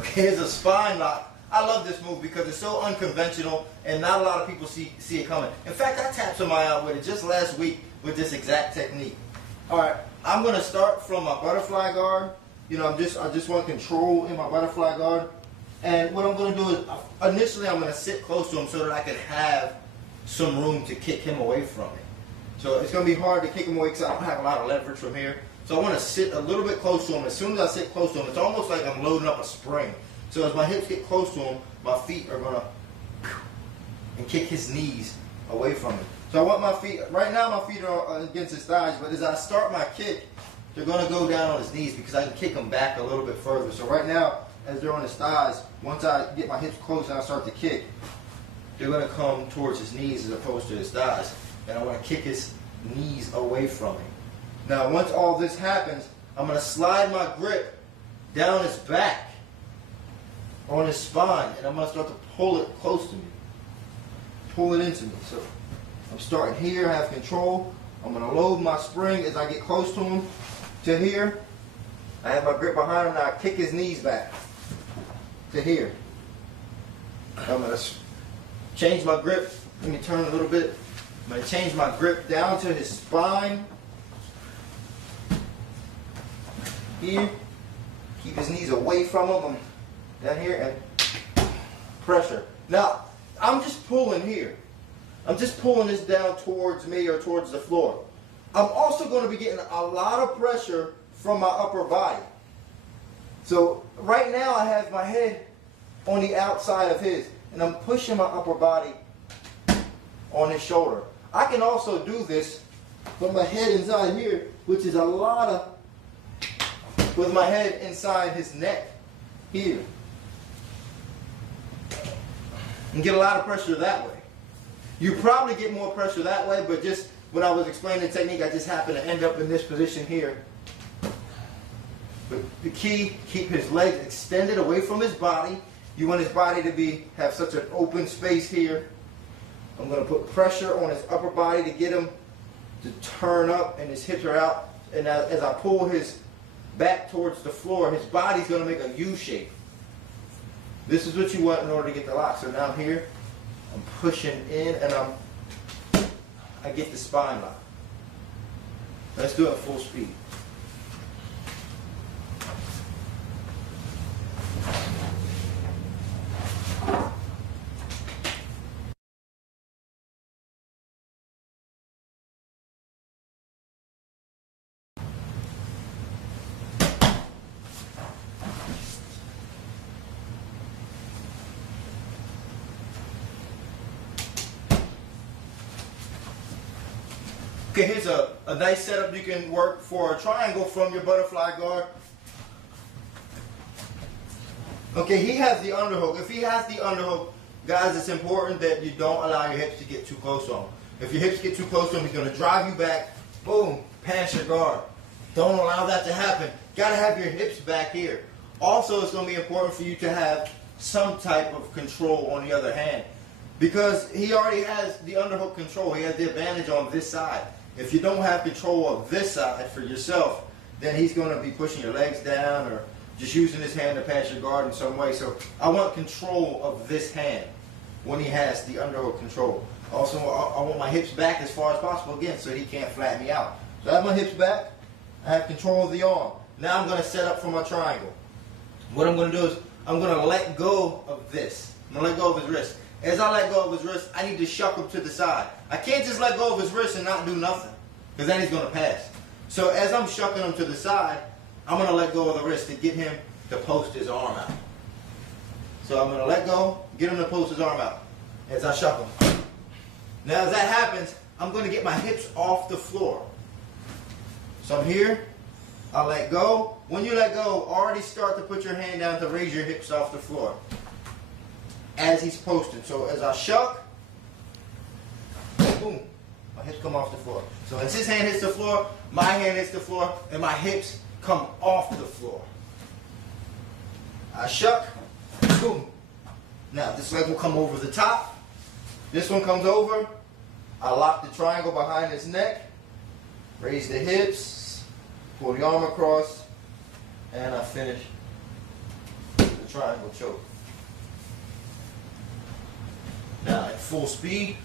Okay, here's a spine lock. I love this move because it's so unconventional and not a lot of people see it coming. In fact, I tapped somebody out with it just last week with this exact technique. All right, I'm gonna start from my butterfly guard. You know, I just want control in my butterfly guard. And what I'm gonna do is, initially I'm gonna sit close to him so that I can have some room to kick him away from me. So it's gonna be hard to kick him away because I don't have a lot of leverage from here. So I wanna sit a little bit close to him. As soon as I sit close to him, it's almost like I'm loading up a spring. So as my hips get close to him, my feet are gonna and kick his knees away from him. So I want my feet, right now my feet are against his thighs, but as I start my kick, they're gonna go down on his knees because I can kick him back a little bit further. So right now, as they're on his thighs, once I get my hips close and I start to kick, they're gonna come towards his knees as opposed to his thighs. And I wanna kick his knees away from him. Now once all this happens, I'm gonna slide my grip down his back, on his spine, and I'm going to start to pull it close to me. Pull it into me. So I'm starting here, I have control. I'm going to load my spring as I get close to him to here. I have my grip behind him, now I kick his knees back to here. I'm going to change my grip. Let me turn a little bit. I'm going to change my grip down to his spine. Here. Keep his knees away from him. Down here and pressure. Now, I'm just pulling here. I'm just pulling this down towards me or towards the floor. I'm also going to be getting a lot of pressure from my upper body. So right now I have my head on the outside of his and I'm pushing my upper body on his shoulder. I can also do this with my head inside here, which is a lot of, with my head inside his neck here. And get a lot of pressure that way. You probably get more pressure that way, but just when I was explaining the technique, I just happened to end up in this position here. But the key, keep his legs extended away from his body. You want his body to have such an open space here. I'm going to put pressure on his upper body to get him to turn up and his hips are out. And as I pull his back towards the floor, his body's going to make a U shape. This is what you want in order to get the lock. So now here, I'm pushing in and I get the spine lock. Let's do it at full speed. Okay, here's a nice setup you can work for a triangle from your butterfly guard. Okay, he has the underhook. If he has the underhook, guys, it's important that you don't allow your hips to get too close to him. If your hips get too close to him, he's going to drive you back. Boom, past your guard. Don't allow that to happen. Got to have your hips back here. Also, it's going to be important for you to have some type of control on the other hand. Because he already has the underhook control. He has the advantage on this side. If you don't have control of this side for yourself, then he's going to be pushing your legs down or just using his hand to pass your guard in some way. So I want control of this hand when he has the underhook control. Also, I want my hips back as far as possible again so he can't flatten me out. So I have my hips back. I have control of the arm. Now I'm going to set up for my triangle. What I'm going to do is I'm going to let go of this. I'm going to let go of his wrist. As I let go of his wrist, I need to shuck him to the side. I can't just let go of his wrist and not do nothing, because then he's going to pass. So as I'm shucking him to the side, I'm going to let go of the wrist to get him to post his arm out. So I'm going to let go, get him to post his arm out as I shuck him. Now as that happens, I'm going to get my hips off the floor. So I'm here, I let go. When you let go, already start to put your hand down to raise your hips off the floor as he's posted. So as I shuck, boom, my hips come off the floor. So as his hand hits the floor, my hand hits the floor, and my hips come off the floor. I shuck, boom. Now this leg will come over the top. This one comes over. I lock the triangle behind his neck, raise the hips, pull the arm across, and I finish the triangle choke. Now at full speed,